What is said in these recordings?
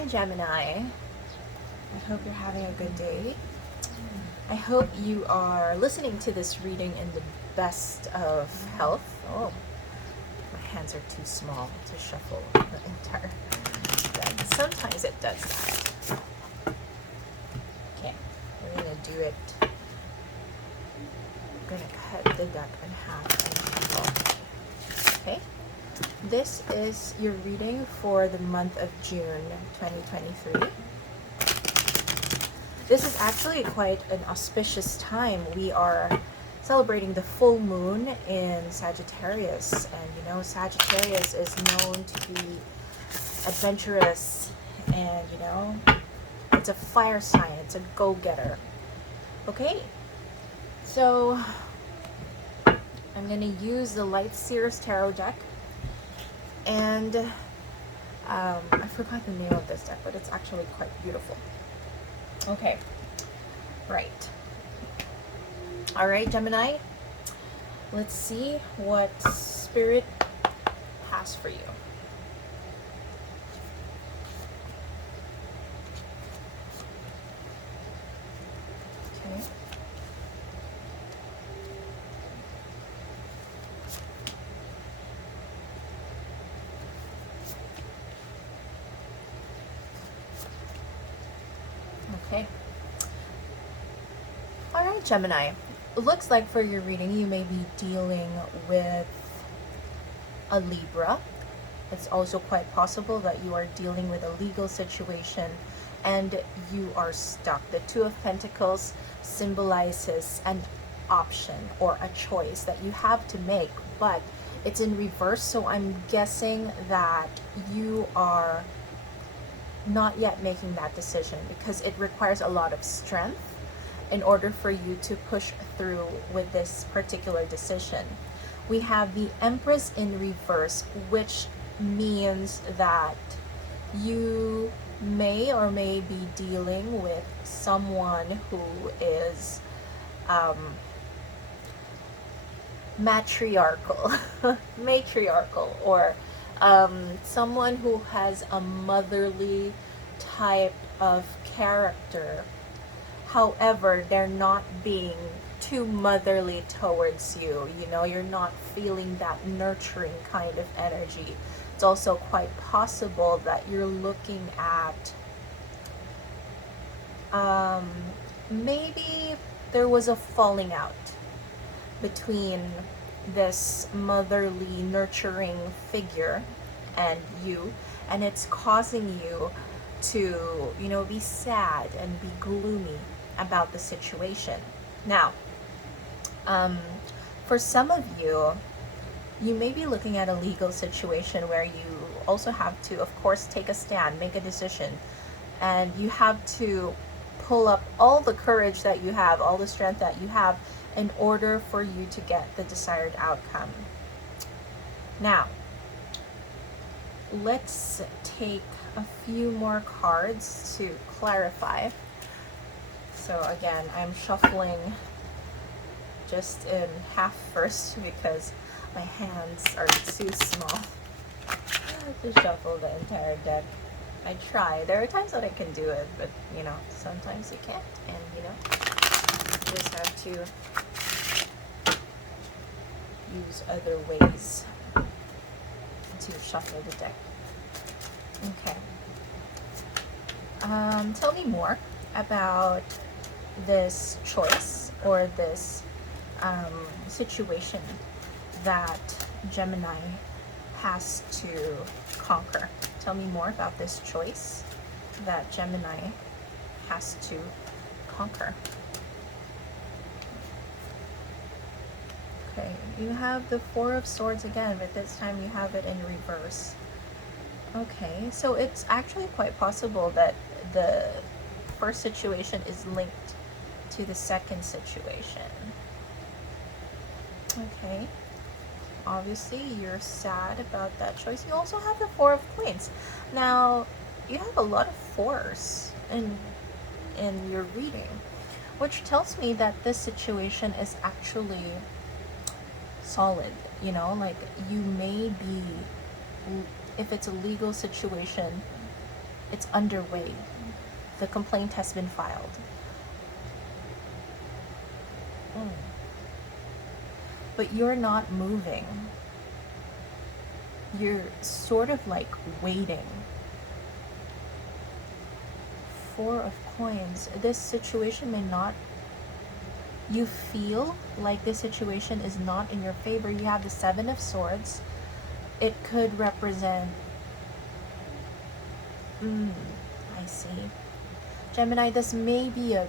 Hi Gemini, I hope you're having a good day. I hope you are listening to this reading in the best of health. Oh, my hands are too small to shuffle the entire deck. Sometimes it does that. Okay, we're gonna do it. I'm gonna cut the deck in half and shuffle. Okay, this is your reading for the month of June 2023. This is actually quite an auspicious time. We are celebrating the full moon in Sagittarius, and you know, Sagittarius is known to be adventurous, and you know, it's a fire sign, it's a go-getter. Okay, so I'm gonna use the Light Seers Tarot deck, and I forgot the name of this deck, but it's actually quite beautiful. Okay, right. All right, Gemini, let's see what Spirit has for you. Okay. Okay. All right, Gemini. It looks like for your reading, you may be dealing with a Libra. It's also quite possible that you are dealing with a legal situation and you are stuck. The Two of Pentacles symbolizes an option or a choice that you have to make, but it's in reverse. So I'm guessing that you are not yet making that decision because it requires a lot of strength in order for you to push through with this particular decision. We have the Empress in reverse, which means that you may or may be dealing with someone who is matriarchal, matriarchal, or someone who has a motherly type of character. However, they're not being too motherly towards you. You know, you're not feeling that nurturing kind of energy. It's also quite possible that you're looking at maybe there was a falling out between this motherly nurturing figure and you, and it's causing you to, you know, be sad and be gloomy about the situation. Now, for some of you, you may be looking at a legal situation where you also have to, of course, take a stand, make a decision, and you have to pull up all the courage that you have, all the strength that you have in order for you to get the desired outcome. Now, let's take a few more cards to clarify. So again, I'm shuffling just in half first because my hands are too small to shuffle the entire deck. I try. There are times that I can do it, but you know, sometimes you can't, and you know, you just have to use other ways to shuffle the deck. Okay. Tell me more about this choice or this situation that Gemini has to conquer. Tell me more about this choice that Gemini has to conquer. Okay, you have the Four of Swords again, but this time you have it in reverse. Okay, so it's actually quite possible that the first situation is linked to the second situation. Okay, obviously you're sad about that choice. You also have the Four of Queens. Now, you have a lot of fours in your reading, which tells me that this situation is actually solid. You know, like you may be, if it's a legal situation, It's underway. The complaint has been filed. Mm. But you're not moving. You're sort of like waiting. Four of Coins. This situation may not, you feel like this situation is not in your favor. You have the Seven of Swords. It could represent, I see. Gemini, this may be a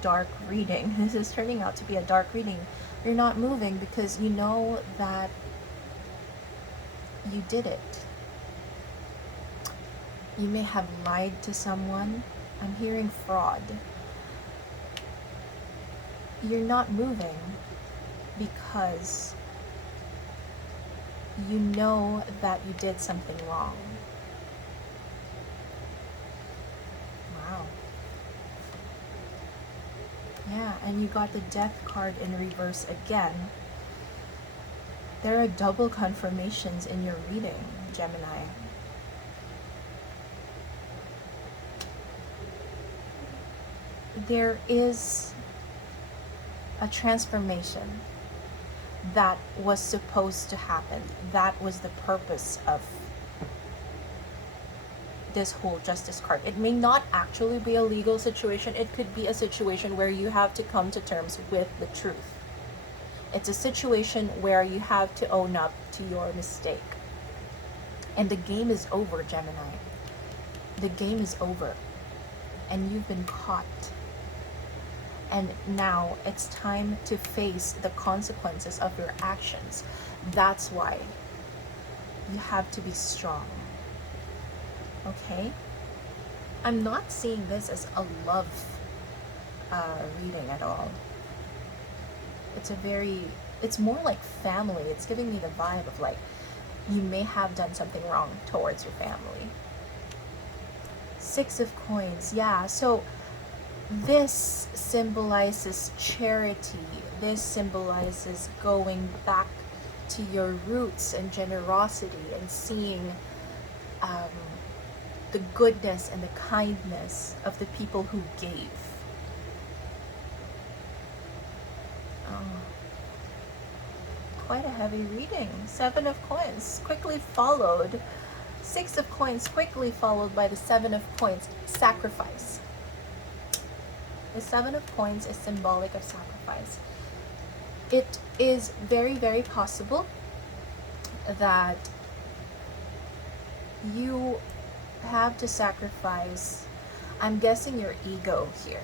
dark reading. This is turning out to be a dark reading. You're not moving because you know that you did it. You may have lied to someone. I'm hearing fraud. You're not moving because you know that you did something wrong. Wow. Yeah, and you got the Death card in reverse again. There are double confirmations in your reading, Gemini. There is a transformation that was supposed to happen. That was the purpose of this whole Justice card. It may not actually be a legal situation. It could be a situation where you have to come to terms with the truth. It's a situation where you have to own up to your mistake. And the game is over, Gemini. The game is over. And you've been caught. And now it's time to face the consequences of your actions. That's why you have to be strong. Okay? I'm not seeing this as a love reading at all. It's more like family. It's giving me the vibe of like, you may have done something wrong towards your family. Six of Coins, yeah, so this symbolizes charity. This symbolizes going back to your roots and generosity and seeing the goodness and the kindness of the people who gave. Quite a heavy reading. Seven of Coins quickly followed. Six of Coins quickly followed by the Seven of Coins. Sacrifice. The Seven of Coins is symbolic of sacrifice. It is very, very possible that you have to sacrifice, I'm guessing, your ego here.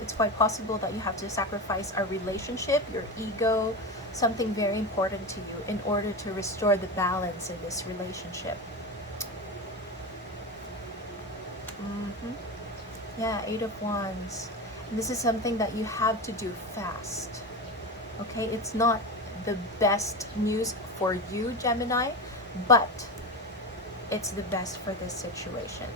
It's quite possible that you have to sacrifice a relationship, your ego, something very important to you in order to restore the balance in this relationship. Yeah, Eight of Wands. This is something that you have to do fast. Okay, it's not the best news for you, Gemini, but it's the best for this situation.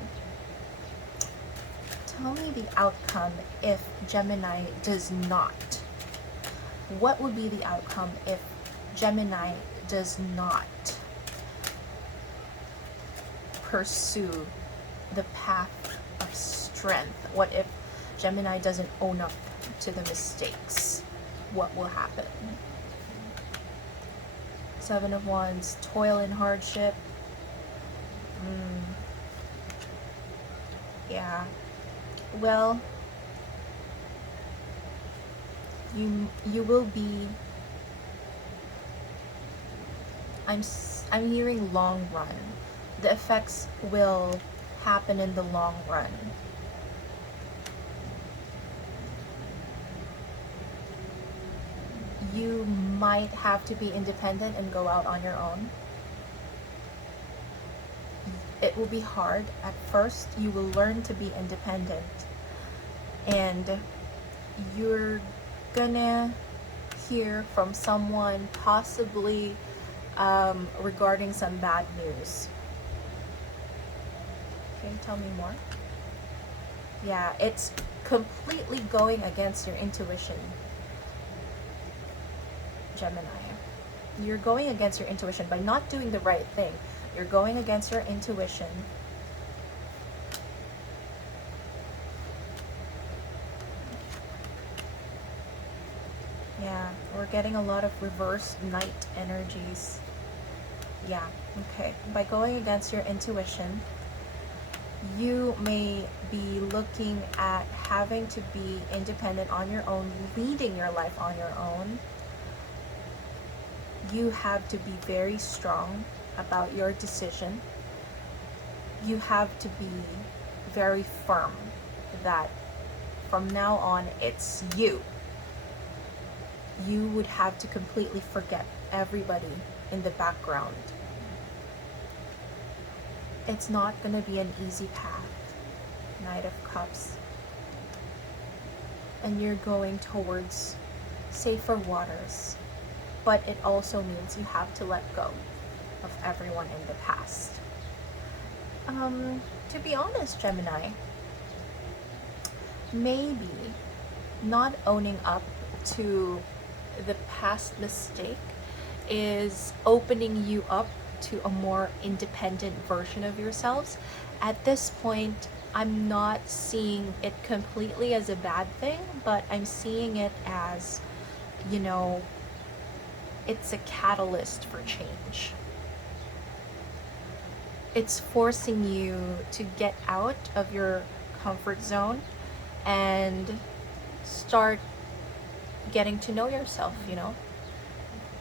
Tell me the outcome if Gemini does not. What would be the outcome if Gemini does not pursue the path of strength? What if Gemini doesn't own up to the mistakes? What will happen? Seven of Wands, toil and hardship. Yeah. Well, you will be, I'm hearing long run. The effects will happen in the long run. You might have to be independent and go out on your own. It will be hard at first. You will learn to be independent, and you're gonna hear from someone possibly regarding some bad news. Can you tell me more? Yeah, it's completely going against your intuition, Gemini. You're going against your intuition by not doing the right thing. You're going against your intuition Yeah, we're getting a lot of reverse night energies. Yeah, okay. By going against your intuition, you may be looking at having to be independent on your own, leading your life on your own. You have to be very strong about your decision. You have to be very firm that from now on it's you. You would have to completely forget everybody in the background. It's not going to be an easy path. Knight of Cups. And you're going towards safer waters. But it also means you have to let go of everyone in the past. To be honest, Gemini, maybe not owning up to the past mistake is opening you up to a more independent version of yourselves. At this point, I'm not seeing it completely as a bad thing, but I'm seeing it as, you know, it's a catalyst for change. It's forcing you to get out of your comfort zone and start getting to know yourself, you know.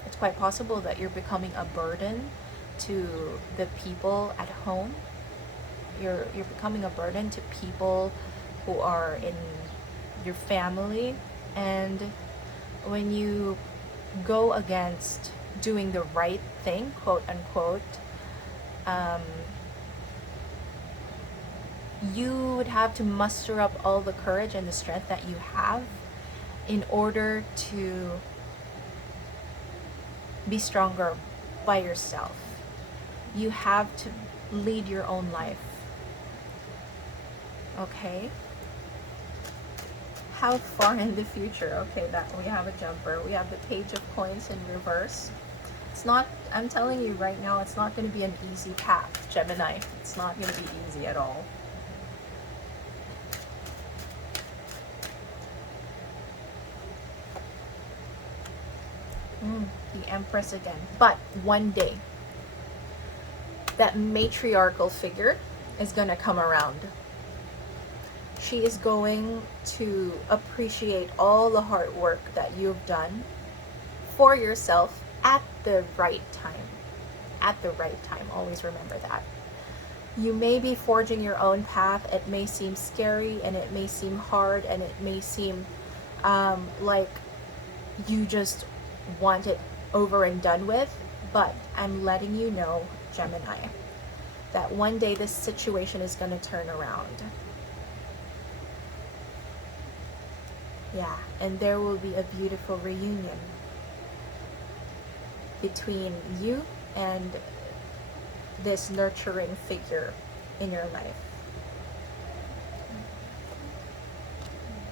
It's quite possible that you're becoming a burden to the people at home. You're becoming a burden to people who are in your family, and when you go against doing the right thing, quote unquote, you would have to muster up all the courage and the strength that you have in order to be stronger by yourself. You have to lead your own life. Okay? How far in the future? Okay, that we have a jumper. We have the Page of Coins in reverse. It's not, I'm telling you right now, it's not going to be an easy path, Gemini. It's not going to be easy at all. The Empress again. But one day, that matriarchal figure is going to come around. She is going to appreciate all the hard work that you've done for yourself at the right time. At the right time. Always remember that. You may be forging your own path. It may seem scary, and it may seem hard, and it may seem like you just want it over and done with. But I'm letting you know, Gemini, that one day this situation is going to turn around. Yeah, and there will be a beautiful reunion between you and this nurturing figure in your life.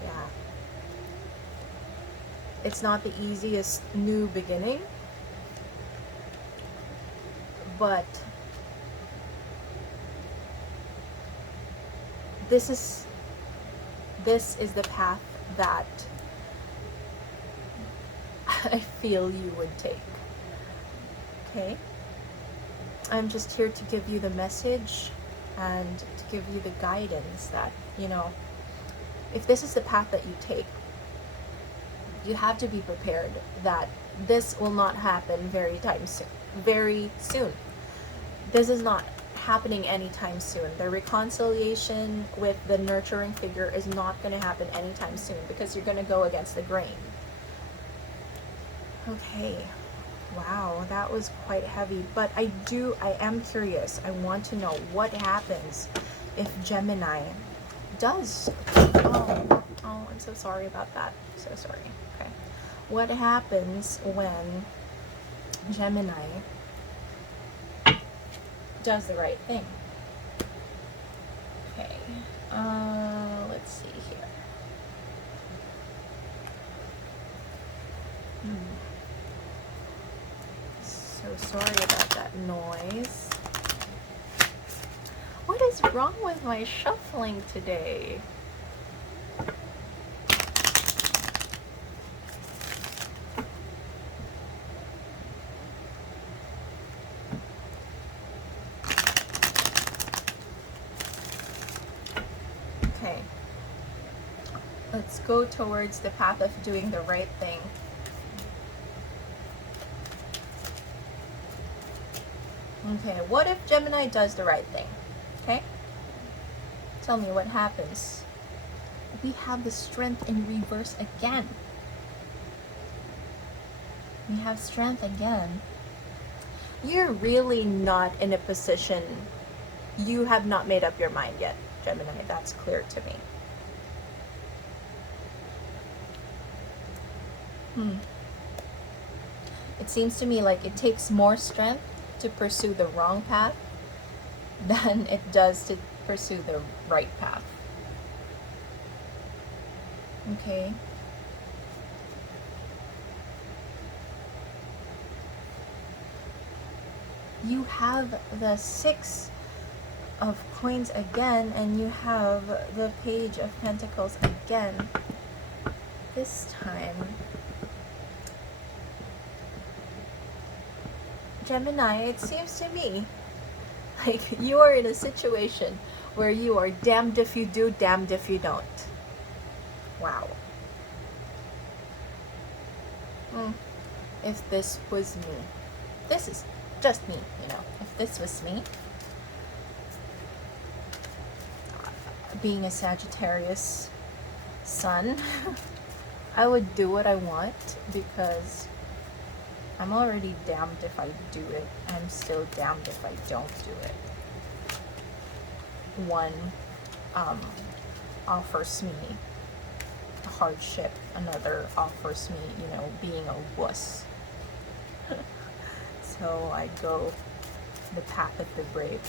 Yeah. It's not the easiest new beginning, but this is the path that I feel you would take. Okay? I'm just here to give you the message and to give you the guidance that, you know, if this is the path that you take, you have to be prepared that this will not happen very soon. This is not happening anytime soon. The reconciliation with the nurturing figure is not going to happen anytime soon because you're going to go against the grain. Okay. Wow, that was quite heavy. But I am curious. I want to know what happens if Gemini does. Oh, I'm so sorry about that. So sorry. Okay. What happens when Gemini does the right thing? Okay. Let's see here. So sorry about that noise. What is wrong with my shuffling today? Let's go towards the path of doing the right thing. Okay, what if Gemini does the right thing? Okay? Tell me what happens. We have the Strength in reverse again. We have Strength again. You're really not in a position, you have not made up your mind yet, Gemini. That's clear to me. It seems to me like it takes more strength to pursue the wrong path than it does to pursue the right path. Okay. You have the Six of Coins again, and you have the Page of Pentacles again. This time, Gemini, it seems to me like you are in a situation where you are damned if you do, damned if you don't. Wow. If this was me, this is just me, you know, if this was me, being a Sagittarius sun, I would do what I want because I'm already damned if I do it. I'm still damned if I don't do it. One offers me hardship, another offers me, you know, being a wuss. So I go the path of the brave.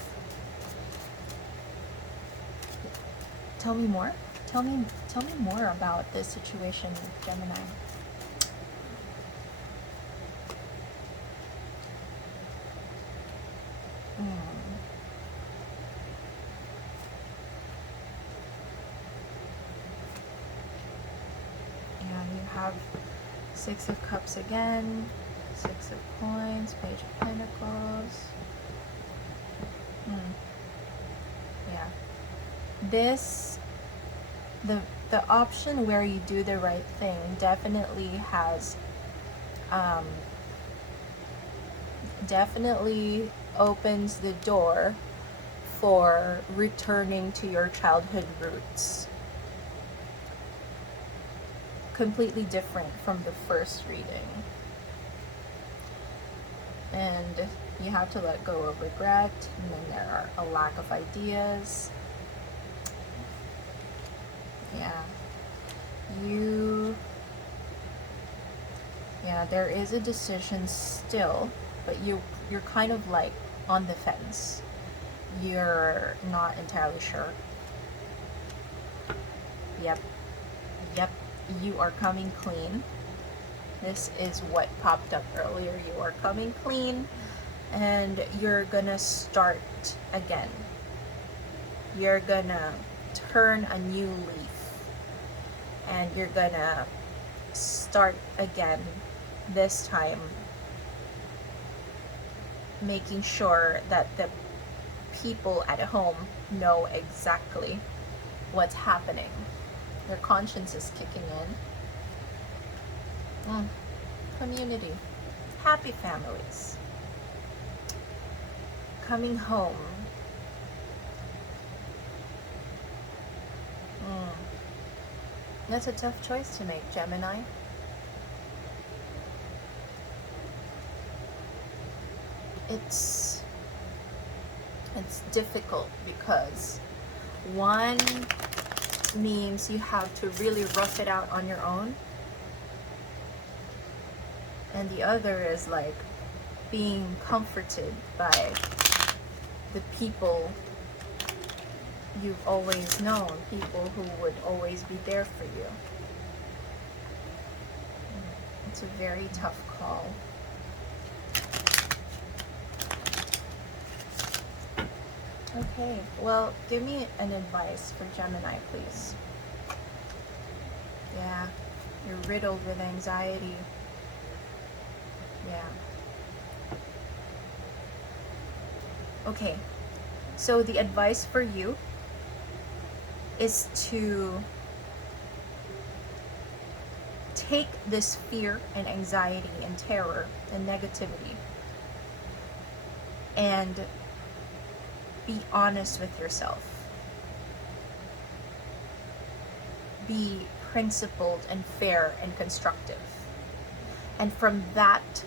Tell me more. Tell me more about this situation, Gemini. And you have Six of Cups again, Six of Coins, Page of Pentacles. Yeah. This, the option where you do the right thing definitely has, definitely opens the door for returning to your childhood roots. Completely different from the first reading. And you have to let go of regret, and then there are a lack of ideas. Yeah. There is a decision still, but you're kind of like on the fence. You're not entirely sure. Yep, you are coming clean. This is what popped up earlier. You are coming clean, and you're gonna start again. You're gonna turn a new leaf, and you're gonna start again, this time making sure that the people at home know exactly what's happening. Your conscience is kicking in. Community, happy families, coming home. That's a tough choice to make, Gemini. It's difficult because one means you have to really rough it out on your own, and the other is like being comforted by the people you've always known, people who would always be there for you. It's a very tough call. Okay, well, give me an advice for Gemini, please. Yeah, you're riddled with anxiety. Yeah. Okay, so the advice for you is to take this fear and anxiety and terror and negativity and be honest with yourself. Be principled and fair and constructive. And from that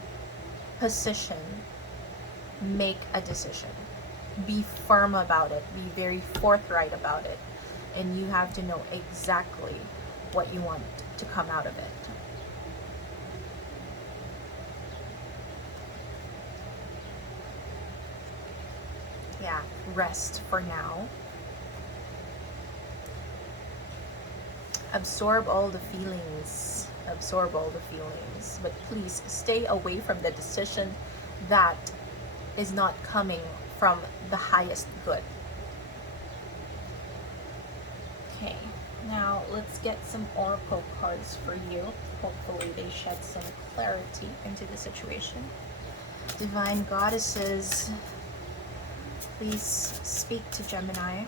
position, make a decision. Be firm about it. Be very forthright about it. And you have to know exactly what you want to come out of it. Yeah, rest for now. Absorb all the feelings. Absorb all the feelings. But please stay away from the decision that is not coming from the highest good. Okay, now let's get some oracle cards for you. Hopefully they shed some clarity into the situation. Divine goddesses, please speak to Gemini.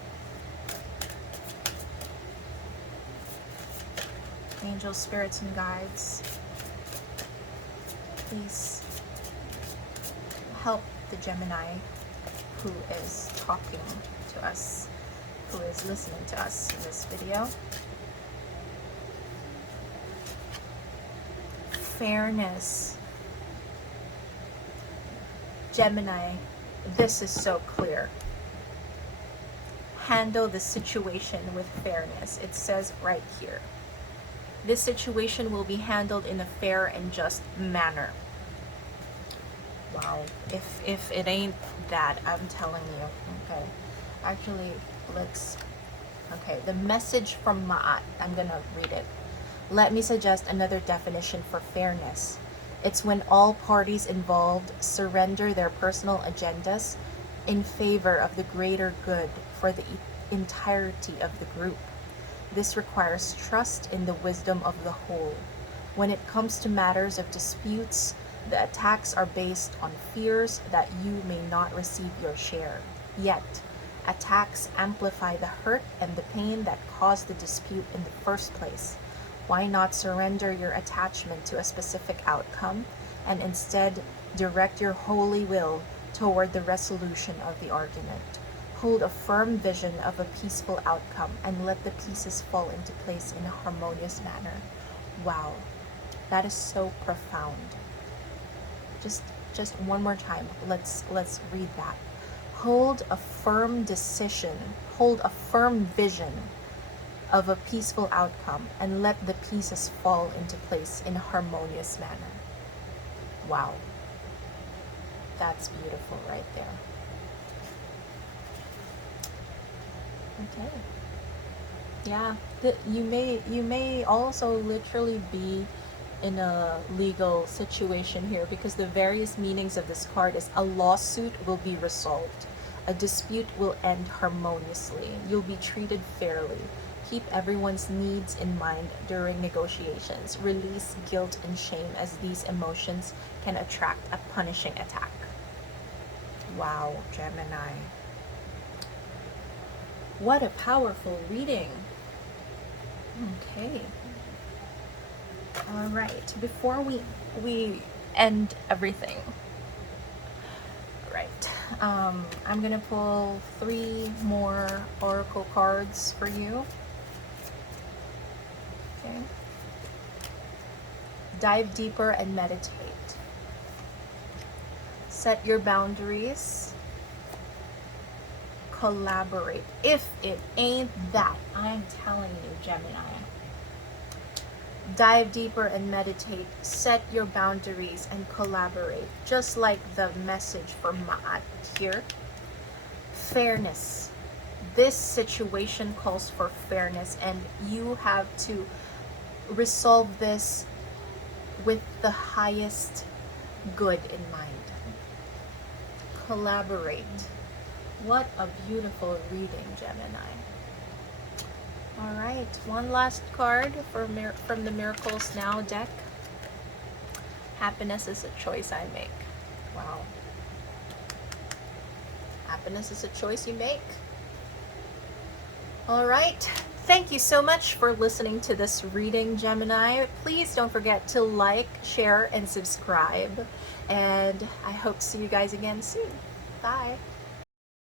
Angels, spirits, and guides, please help the Gemini who is talking to us, who is listening to us in this video. Fairness. Gemini, this is so clear. Handle the situation with fairness. It says right here. This situation will be handled in a fair and just manner. Wow. If it ain't that, I'm telling you. Okay. Actually, let's... Okay, the message from Ma'at. I'm gonna read it. Let me suggest another definition for fairness. It's when all parties involved surrender their personal agendas in favor of the greater good for the entirety of the group. This requires trust in the wisdom of the whole. When it comes to matters of disputes, the attacks are based on fears that you may not receive your share. Yet, attacks amplify the hurt and the pain that caused the dispute in the first place. Why not surrender your attachment to a specific outcome and instead direct your holy will toward the resolution of the argument? Hold a firm vision of a peaceful outcome and let the pieces fall into place in a harmonious manner. Wow, that is so profound. Just one more time. Let's read that. Hold a firm decision, hold a firm vision of a peaceful outcome and let the pieces fall into place in a harmonious manner. Wow. That's beautiful right there. Okay. Yeah, you may also literally be in a legal situation here, because the various meanings of this card is a lawsuit will be resolved, a dispute will end harmoniously, you'll be treated fairly, keep everyone's needs in mind during negotiations, release guilt and shame as these emotions can attract a punishing attack. Wow, Gemini. What a powerful reading. Okay. All right. Before we end everything, right? I'm gonna pull 3 more oracle cards for you. Okay. Dive deeper and meditate. Set your boundaries. Collaborate. If it ain't that, I'm telling you, Gemini. Dive deeper and meditate. Set your boundaries and collaborate. Just like the message from Ma'at here. Fairness. This situation calls for fairness, and you have to resolve this with the highest good in mind. Collaborate. What a beautiful reading, Gemini. All right, one last card from the Miracles Now deck. Happiness is a choice I make. Wow. Happiness is a choice you make. All right, Thank you so much for listening to this reading, Gemini. Please don't forget to like, share, and subscribe. And I hope to see you guys again soon. Bye.